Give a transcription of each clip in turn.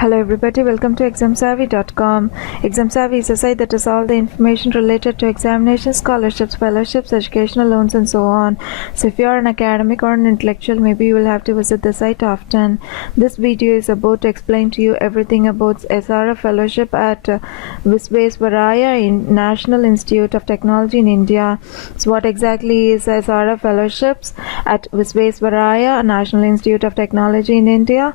Hello everybody, welcome to examsavvy.com. ExamSavvy is a site that has all the information related to examinations, scholarships, fellowships, educational loans and so on. So if you are an academic or an intellectual, maybe you will have to visit the site often. This video is about to explain to you everything about SRF Fellowship at Visvesvaraya in National Institute of Technology in India. So what exactly is SRF Fellowships at Visvesvaraya National Institute of Technology in India?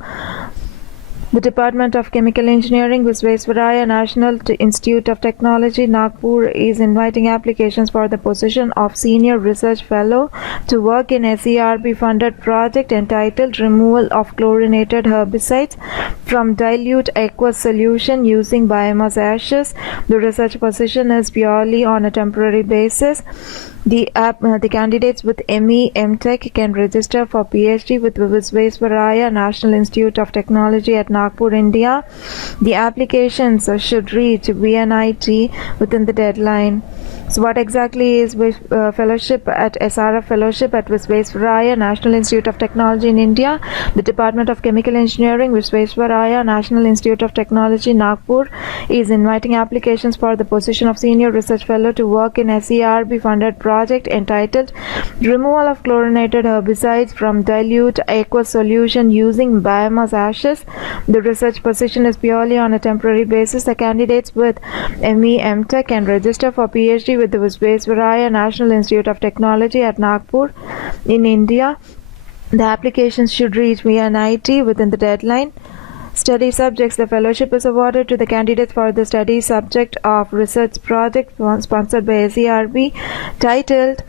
The Department of Chemical Engineering, Visvesvaraya National Institute of Technology, Nagpur is inviting applications for the position of Senior Research Fellow to work in SERB-funded project entitled Removal of Chlorinated Herbicides from Dilute Aqueous Solution Using Biomass Ashes. The research position is purely on a temporary basis. The candidates with ME, MTech can register for PhD with Visvesvaraya National Institute of Technology at Nagpur, India. The applications should reach VNIT within the deadline. So what exactly is fellowship at SRF Fellowship at Visvesvaraya National Institute of Technology in India? The Department of Chemical Engineering, Visvesvaraya National Institute of Technology, Nagpur is inviting applications for the position of Senior Research Fellow to work in SERB-funded project entitled Removal of Chlorinated Herbicides from Dilute Aqueous Solution Using Biomass Ashes. The research position is purely on a temporary basis. The candidates with ME, MTech can register for PhD with the Visvesvaraya National Institute of Technology at Nagpur in India. The applications should reach VNIT within the deadline. Study subjects. The fellowship is awarded to the candidates for the study subject of research project sponsored by SERB titled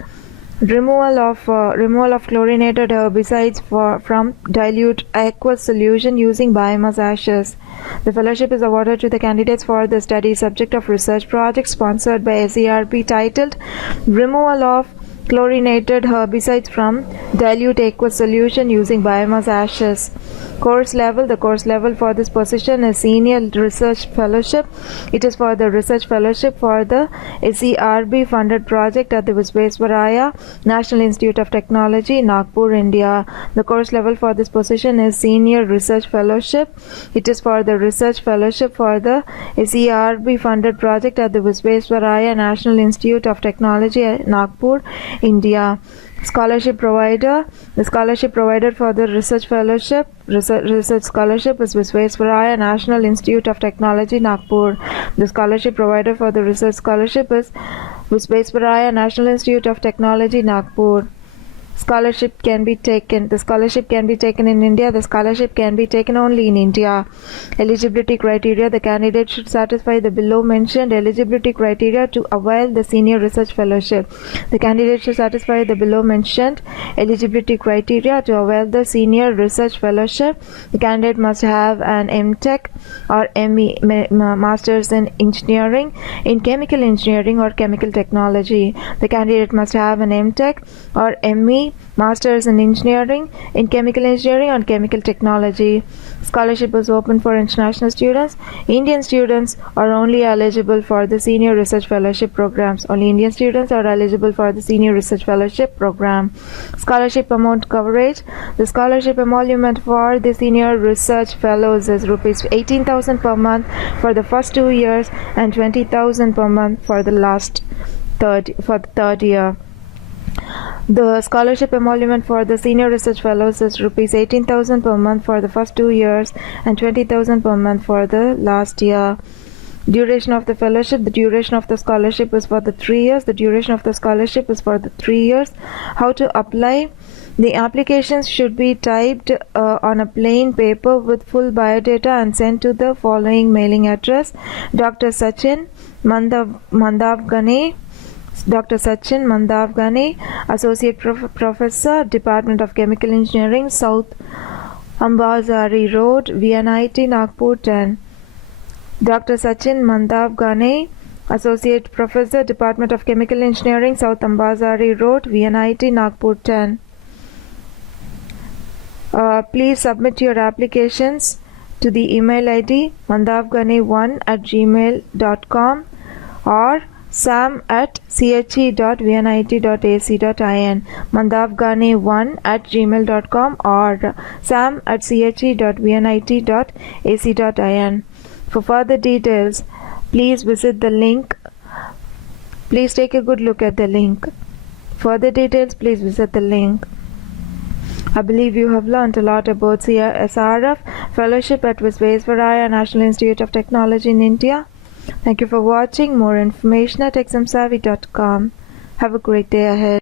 Removal of Chlorinated Herbicides from Dilute Aqueous Solution Using Biomass Ashes. The fellowship is awarded to the candidates for the study subject of research project sponsored by SERB titled Removal of Chlorinated Herbicides from Dilute Aqueous Solution Using Biomass Ashes. Course level. The course level for this position is Senior Research Fellowship. It is for the research fellowship for the SERB funded project at the Visvesvaraya National Institute of Technology, Nagpur, India. The course level for this position is Senior Research Fellowship. It is for the research fellowship for the SERB funded project at the Visvesvaraya National Institute of Technology, Nagpur, India. Scholarship provider. The scholarship provided for the research fellowship research scholarship is Visvesvaraya National Institute of Technology, Nagpur. The scholarship provider for the research scholarship is Visvesvaraya National Institute of Technology, Nagpur. Scholarship can be taken. The scholarship can be taken in India. The scholarship can be taken only in India. Eligibility criteria. The candidate should satisfy the below mentioned eligibility criteria to avail the Senior Research Fellowship. The candidate should satisfy the below mentioned eligibility criteria to avail the Senior Research Fellowship. The candidate must have an MTech or ME, Masters in Engineering, in Chemical Engineering or Chemical Technology. The candidate must have an MTech or ME, Masters in Engineering, in Chemical Engineering or Chemical Technology. Scholarship is open for international students. Indian students are only eligible for the Senior Research Fellowship programs. Only Indian students are eligible for the Senior Research Fellowship program. Scholarship amount coverage. The scholarship emolument for the Senior Research Fellows is rupees 18,000 per month for the first 2 years and 20,000 per month for the third year. The scholarship emolument for the Senior Research Fellows is rupees 18,000 per month for the first 2 years and 20,000 per month for the last year. Duration of the fellowship. The duration of the scholarship is for the 3 years. The duration of the scholarship is for the 3 years. How to apply? The applications should be typed on a plain paper with full biodata and sent to the following mailing address: Dr. Sachin Mandavgane, Dr. Sachin Mandavgane, Associate Professor, Department of Chemical Engineering, South Ambazari Road, VNIT, Nagpur 10. Dr. Sachin Mandavgane, Associate Professor, Department of Chemical Engineering, South Ambazari Road, VNIT, Nagpur 10. Please submit your applications to the email ID mandavgane1@gmail.com or sam@che.vnit.ac.in, mandavgani1@gmail.com, or sam@che.vnit.ac.in. For further details, please visit the link. Please take a good look at the link. Further details, please visit the link. I believe you have learnt a lot about SRF Fellowship at Visvesvaraya National Institute of Technology in India. Thank you for watching. More information at examsavvy.com. Have a great day ahead.